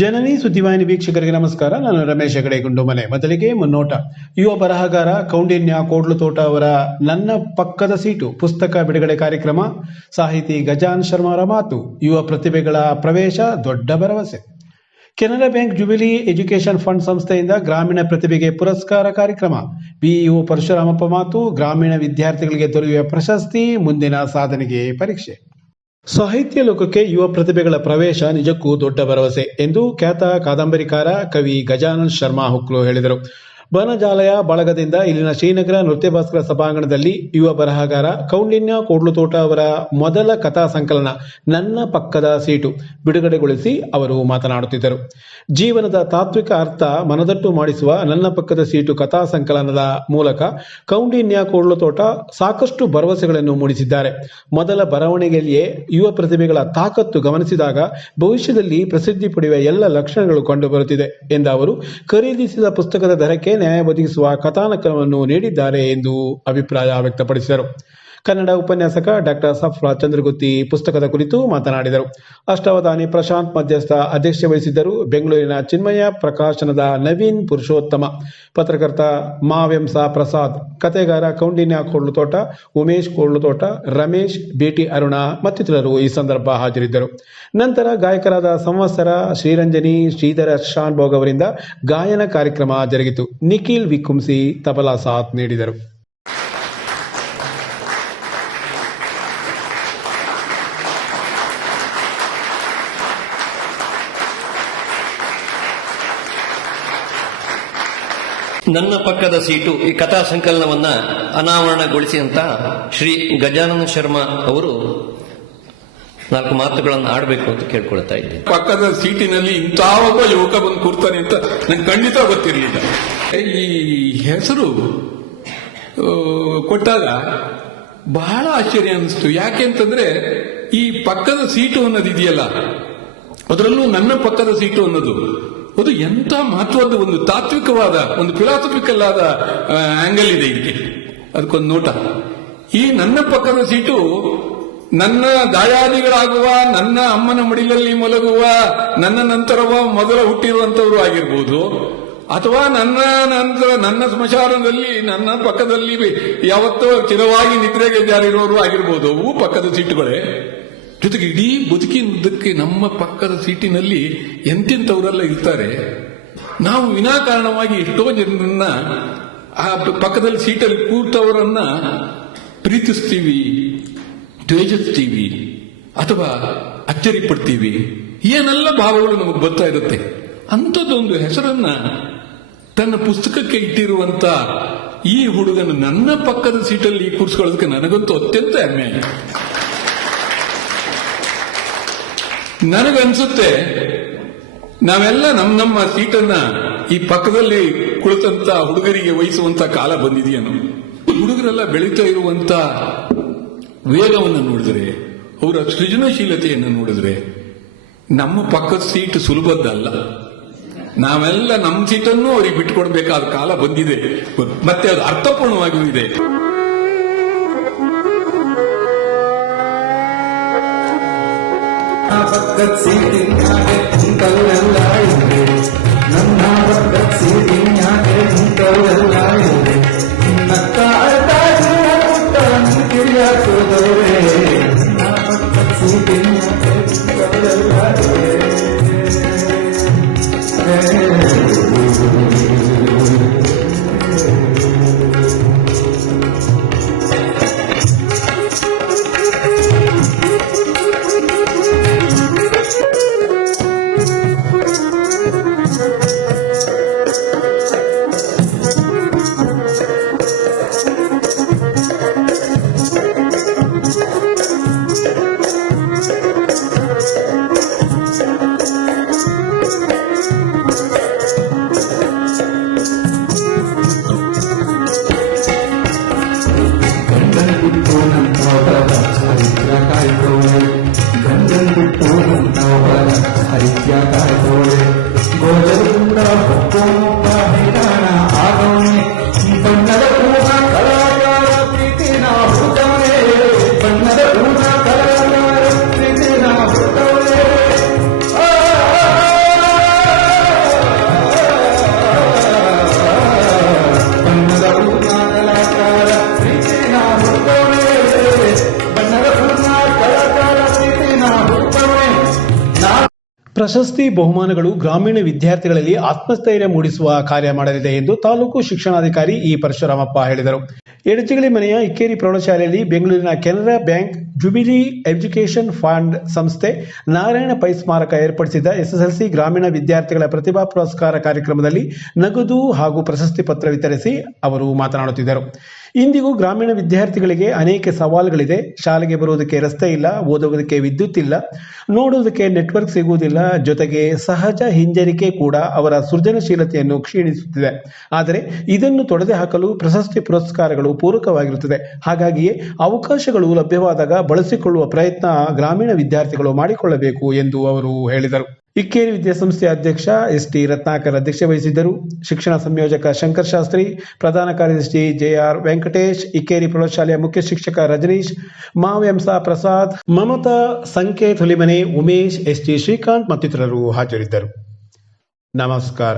ಜನನಿ ಸುದ್ದಿವಾಹಿನಿ ವೀಕ್ಷಕರಿಗೆ ನಮಸ್ಕಾರ. ನಾನು ರಮೇಶ್ ಹೆಗಡೆ ಗುಂಡುಮನೆ. ಮೊದಲಿಗೆ ಮುನ್ನೋಟ. ಯುವ ಬರಹಗಾರ ಕೌಂಡಿನ್ಯ ಕೋಡ್ಲುತೋಟ ಅವರ ನನ್ನ ಪಕ್ಕದ ಸೀಟು ಪುಸ್ತಕ ಬಿಡುಗಡೆ ಕಾರ್ಯಕ್ರಮ. ಸಾಹಿತಿ ಗಜಾನನ್ ಶರ್ಮಾರ ಮಾತು. ಯುವ ಪ್ರತಿಭೆಗಳ ಪ್ರವೇಶ ದೊಡ್ಡ ಭರವಸೆ. Canara bank jubilee education fund ಸಂಸ್ಥೆಯಿಂದ ಗ್ರಾಮೀಣ ಪ್ರತಿಭೆಗೆ ಪುರಸ್ಕಾರ ಕಾರ್ಯಕ್ರಮ. ಬಿಇಒ ಪರಶುರಾಮಪ್ಪ ಮಾತು. ಗ್ರಾಮೀಣ ವಿದ್ಯಾರ್ಥಿಗಳಿಗೆ ದೊರೆಯುವ ಪ್ರಶಸ್ತಿ, ಮುಂದಿನ ಸಾಧನೆಗೆ ಪರೀಕ್ಷೆ. ಸಾಹಿತ್ಯ ಲೋಕಕ್ಕೆ ಯುವ ಪ್ರತಿಭೆಗಳ ಪ್ರವೇಶ ನಿಜಕ್ಕೂ ದೊಡ್ಡ ಭರವಸೆ ಎಂದು ಖ್ಯಾತ ಕಾದಂಬರಿಕಾರ ಕವಿ ಗಜಾನನ್ ಶರ್ಮಾ ಹುಕ್ಲು ಹೇಳಿದರು. ಬನಜಾಲಯ ಬಳಗದಿಂದ ಇಲ್ಲಿನ ಶ್ರೀನಗರ ನೃತ್ಯ ಭಾಸ್ಕರ ಸಭಾಂಗಣದಲ್ಲಿ ಯುವ ಬರಹಗಾರ ಕೌಂಡಿನ್ಯ ಕೋಡ್ಲುತೋಟ ಅವರ ಮೊದಲ ಕಥಾ ಸಂಕಲನ ನನ್ನ ಪಕ್ಕದ ಸೀಟು ಬಿಡುಗಡೆಗೊಳಿಸಿ ಅವರು ಮಾತನಾಡುತ್ತಿದ್ದರು. ಜೀವನದ ತಾತ್ವಿಕ ಅರ್ಥ ಮನದಟ್ಟು ಮಾಡಿಸುವ ನನ್ನ ಪಕ್ಕದ ಸೀಟು ಕಥಾ ಸಂಕಲನದ ಮೂಲಕ ಕೌಂಡಿನ್ಯ ಕೋಡ್ಲುತೋಟ ಸಾಕಷ್ಟು ಭರವಸೆಗಳನ್ನು ಮೂಡಿಸಿದ್ದಾರೆ. ಮೊದಲ ಬರವಣಿಗೆಯಲ್ಲಿಯೇ ಯುವ ಪ್ರತಿಭೆಗಳ ತಾಕತ್ತು ಗಮನಿಸಿದಾಗ ಭವಿಷ್ಯದಲ್ಲಿ ಪ್ರಸಿದ್ಧಿ ಪಡೆಯುವ ಎಲ್ಲ ಲಕ್ಷಣಗಳು ಕಂಡುಬರುತ್ತಿದೆ ಎಂದ ಅವರು ಖರೀದಿಸಿದ ಪುಸ್ತಕದ ದರಕ್ಕೆ ನ್ಯಾಯ ಒದಗಿಸುವ ಕಥಾನಕವನ್ನು ನೀಡಿದ್ದಾರೆ ಎಂದು ಅಭಿಪ್ರಾಯ ವ್ಯಕ್ತಪಡಿಸಿದರು. ಕನ್ನಡ ಉಪನ್ಯಾಸಕ ಡಾಕ್ಟರ್ ಸಫ್ರಾ ಚಂದ್ರಗುತ್ತಿ ಪುಸ್ತಕದ ಕುರಿತು ಮಾತನಾಡಿದರು. ಅಷ್ಟಾವಧಾನಿ ಪ್ರಶಾಂತ್ ಮಧ್ಯಸ್ಥ ಅಧ್ಯಕ್ಷತೆ ವಹಿಸಿದ್ದರು. ಬೆಂಗಳೂರಿನ ಚಿನ್ಮಯ ಪ್ರಕಾಶನದ ನವೀನ್ ಪುರುಷೋತ್ತಮ, ಪತ್ರಕರ್ತ ಮಾವೆಂಸ ಪ್ರಸಾದ್, ಕಥೆಗಾರ ಕೌಂಡಿನ್ಯ ಕೋಡ್ಲುತೋಟ, ಉಮೇಶ್ ಕೋಡ್ಲುತೋಟ, ರಮೇಶ್, ಬೇಟಿ ಅರುಣ ಮತ್ತಿತರರು ಈ ಸಂದರ್ಭ ಹಾಜರಿದ್ದರು. ನಂತರ ಗಾಯಕರಾದ ಸಂವತ್ಸರ, ಶ್ರೀರಂಜನಿ, ಶ್ರೀಧರ ಶಾನ್ ಭೋಗ್ ಅವರಿಂದ ಗಾಯನ ಕಾರ್ಯಕ್ರಮ ಜರುಗಿತು. ನಿಖಿಲ್ ವಿಕುಂಸಿ ತಬಲಾ ಸಾಥ್ ನೀಡಿದರು. ನನ್ನ ಪಕ್ಕದ ಸೀಟು ಈ ಕಥಾ ಸಂಕಲನವನ್ನ ಅನಾವರಣಗೊಳಿಸಿದಂತ ಶ್ರೀ ಗಜಾನನ ಶರ್ಮಾ ಅವರು 4 ಮಾತುಗಳನ್ನು ಆಡಬೇಕು ಅಂತ ಕೇಳ್ಕೊಳ್ತಾ ಇದ್ದೇನೆ. ಪಕ್ಕದ ಸೀಟಿನಲ್ಲಿ ಇಂಥ ಒಬ್ಬ ಯುವಕ ಬಂದು ಕೂರ್ತಾನೆ ಅಂತ ನಂಗೆ ಖಂಡಿತ ಗೊತ್ತಿರಲಿಲ್ಲ. ಈ ಹೆಸರು ಕೊಟ್ಟಾಗ ಬಹಳ ಆಶ್ಚರ್ಯ ಅನಿಸ್ತು. ಯಾಕೆಂತಂದ್ರೆ ಈ ಪಕ್ಕದ ಸೀಟು ಅನ್ನೋದಿದೆಯಲ್ಲ, ಅದರಲ್ಲೂ ನನ್ನ ಪಕ್ಕದ ಸೀಟು ಅನ್ನೋದು ಅದು ಎಂತ ಮಹತ್ವದ ಒಂದು ತಾತ್ವಿಕವಾದ ಒಂದು ಫಿಲಾಸಫಿಕಲ್ ಆದ ಆಂಗಲ್ ಇದೆ ಇದಕ್ಕೆ. ಅದಕ್ಕೊಂದು ನೋಟ. ಈ ನನ್ನ ಪಕ್ಕದ ಸೀಟು ನನ್ನ ದಾಯಾದಿಗಳಾಗುವ, ನನ್ನ ಅಮ್ಮನ ಮಡಿಲಲ್ಲಿ ಮಲಗುವ, ನನ್ನ ನಂತರವ ಮೊದಲ ಹುಟ್ಟಿರುವಂತವರು ಆಗಿರ್ಬೋದು, ಅಥವಾ ನನ್ನ ಸ್ಮಶಾನದಲ್ಲಿ ನನ್ನ ಪಕ್ಕದಲ್ಲಿ ಯಾವತ್ತೋ ಚಿರವಾಗಿ ನಿದ್ರೆಗೆ ಜಾರಿರೋರು ಆಗಿರ್ಬೋದು. ಅವು ಪಕ್ಕದ ಸೀಟುಗಳೇ. ಜೊತೆಗೆ ಇಡೀ ಬದುಕಿನುದ್ದಕ್ಕೆ ನಮ್ಮ ಪಕ್ಕದ ಸೀಟಿನಲ್ಲಿ ಎಂತೆಂಥವರೆಲ್ಲ ಇರ್ತಾರೆ. ನಾವು ವಿನಾಕಾರಣವಾಗಿ ಎಷ್ಟೋ ಜನರನ್ನ ಆ ಪಕ್ಕದಲ್ಲಿ ಸೀಟಲ್ಲಿ ಕೂತವರನ್ನ ಪ್ರೀತಿಸ್ತೀವಿ, ದ್ವೇಷಿಸ್ತೀವಿ, ಅಥವಾ ಅಚ್ಚರಿ ಪಡ್ತೀವಿ. ಏನೆಲ್ಲ ಭಾವಗಳು ನಮಗೆ ಬರ್ತಾ ಇರುತ್ತೆ. ಅಂಥದ್ದೊಂದು ಹೆಸರನ್ನ ತನ್ನ ಪುಸ್ತಕಕ್ಕೆ ಇಟ್ಟಿರುವಂತ ಈ ಹುಡುಗನ ನನ್ನ ಪಕ್ಕದ ಸೀಟಲ್ಲಿ ಕೂರಿಸ್ಕೊಳ್ಳೋದಕ್ಕೆ ನನಗಂತೂ ಅತ್ಯಂತ ಹೆಮ್ಮೆ. ನನಗನ್ಸುತ್ತೆ ನಾವೆಲ್ಲ ನಮ್ಮ ಸೀಟನ್ನ ಈ ಪಕ್ಕದಲ್ಲಿ ಕುಳಿತಂತ ಹುಡುಗರಿಗೆ ವಹಿಸುವಂತ ಕಾಲ ಬಂದಿದೆಯೇನೋ. ಹುಡುಗರೆಲ್ಲ ಬೆಳೀತಾ ಇರುವಂತ ವೇಗವನ್ನು ನೋಡಿದ್ರೆ, ಅವರ ಸೃಜನಶೀಲತೆಯನ್ನು ನೋಡಿದ್ರೆ ನಮ್ಮ ಪಕ್ಕದ ಸೀಟ್ ಸುಲಭದ್ದಲ್ಲ. ನಾವೆಲ್ಲ ನಮ್ಮ ಸೀಟನ್ನು ಅವರಿಗೆ ಬಿಟ್ಟುಕೊಡ್ಬೇಕಾದ ಕಾಲ ಬಂದಿದೆ. ಮತ್ತೆ ಅದು ಅರ್ಥಪೂರ್ಣವಾಗಿಯೂ ಇದೆ. ಪಕ್ಕದ ಸೀಟಿನ್ಯಾಗೆ ಕುಂತವರೆಲ್ಲ ಇವೆ, ನನ್ನ ಪಕ್ಕದ ಸೀಟಿನ್ಯಾಗೆ ಕುಂತವರೆಲ್ಲ ಇವೆ, ನಕ್ಕ ಕಿರಿಯ ಸೋದರೇ, ನನ್ನ ಪಕ್ಕದ ಸೀಟಿನ್ಯಾಗೆ ಕುಂತವರೆಲ್ಲ ಇವೆ. ಪ್ರಶಸ್ತಿ ಬಹುಮಾನಗಳು ಗ್ರಾಮೀಣ ವಿದ್ಯಾರ್ಥಿಗಳಲ್ಲಿ ಆತ್ಮಸ್ಥೈರ್ಯ ಮೂಡಿಸುವ ಕಾರ್ಯ ಮಾಡಲಿದೆ ಎಂದು ತಾಲೂಕು ಶಿಕ್ಷಣಾಧಿಕಾರಿ ಇ ಪರಶುರಾಮಪ್ಪ ಹೇಳಿದರು. ಎಡಚಿಗಳಿ ಮನೆಯ ಇಕ್ಕೇರಿ ಪ್ರೌಢಶಾಲೆಯಲ್ಲಿ ಬೆಂಗಳೂರಿನ Canara bank jubilee education fund ಸಂಸ್ಥೆ ನಾರಾಯಣ ಪೈ ಸ್ಮಾರಕ ಏರ್ಪಡಿಸಿದ್ದ ಎಸ್ಎಸ್ಎಲ್ಸಿ ಗ್ರಾಮೀಣ ವಿದ್ಯಾರ್ಥಿಗಳ ಪ್ರತಿಭಾ ಪುರಸ್ಕಾರ ಕಾರ್ಯಕ್ರಮದಲ್ಲಿ ನಗದು ಹಾಗೂ ಪ್ರಶಸ್ತಿ ಪತ್ರ ವಿತರಿಸಿ ಅವರು ಮಾತನಾಡುತ್ತಿದ್ದರು. ಇಂದಿಗೂ ಗ್ರಾಮೀಣ ವಿದ್ಯಾರ್ಥಿಗಳಿಗೆ ಅನೇಕ ಸವಾಲುಗಳಿದೆ. ಶಾಲೆಗೆ ಬರುವುದಕ್ಕೆ ರಸ್ತೆ ಇಲ್ಲ, ಓದುವುದಕ್ಕೆ ವಿದ್ಯುತ್ ಇಲ್ಲ, ನೋಡುವುದಕ್ಕೆ ನೆಟ್ವರ್ಕ್ ಸಿಗುವುದಿಲ್ಲ, ಜೊತೆಗೆ ಸಹಜ ಹಿಂಜರಿಕೆ ಕೂಡ ಅವರ ಸೃಜನಶೀಲತೆಯನ್ನು ಕ್ಷೀಣಿಸುತ್ತಿದೆ. ಆದರೆ ಇದನ್ನು ತೊಡೆದು ಹಾಕಲು ಪ್ರಶಸ್ತಿ ಪುರಸ್ಕಾರಗಳು ಪೂರಕವಾಗಿರುತ್ತದೆ. ಹಾಗಾಗಿಯೇ ಅವಕಾಶಗಳು ಲಭ್ಯವಾದಾಗ ಬಳಸಿಕೊಳ್ಳುವ ಪ್ರಯತ್ನ ಗ್ರಾಮೀಣ ವಿದ್ಯಾರ್ಥಿಗಳು ಮಾಡಿಕೊಳ್ಳಬೇಕು ಎಂದು ಅವರು ಹೇಳಿದರು. ಇಕ್ಕೇರಿ ವಿದ್ಯಾಸಂಸ್ಥೆಯ ಅಧ್ಯಕ್ಷ ಎಸ್.ಟಿ. ರತ್ನಾಕರ್ ಅಧ್ಯಕ್ಷತೆ ವಹಿಸಿದ್ದರು. ಶಿಕ್ಷಣ ಸಂಯೋಜಕ ಶಂಕರ್ ಶಾಸ್ತ್ರಿ, ಪ್ರಧಾನ ಕಾರ್ಯದರ್ಶಿ ಜೆ.ಆರ್. ವೆಂಕಟೇಶ್, ಇಕ್ಕೇರಿ ಪ್ರೌಢಶಾಲೆಯ ಮುಖ್ಯ ಶಿಕ್ಷಕ ರಜನೀಶ್, ಮಾವ್ಯಂಸ ಪ್ರಸಾದ್, ಮಮತಾ, ಸಂಕೇತ್ ಹುಲಿಮನೆ, ಉಮೇಶ್, ಎಸ್.ಟಿ. ಶ್ರೀಕಾಂತ್ ಮತ್ತಿತರರು ಹಾಜರಿದ್ದರು. ನಮಸ್ಕಾರ.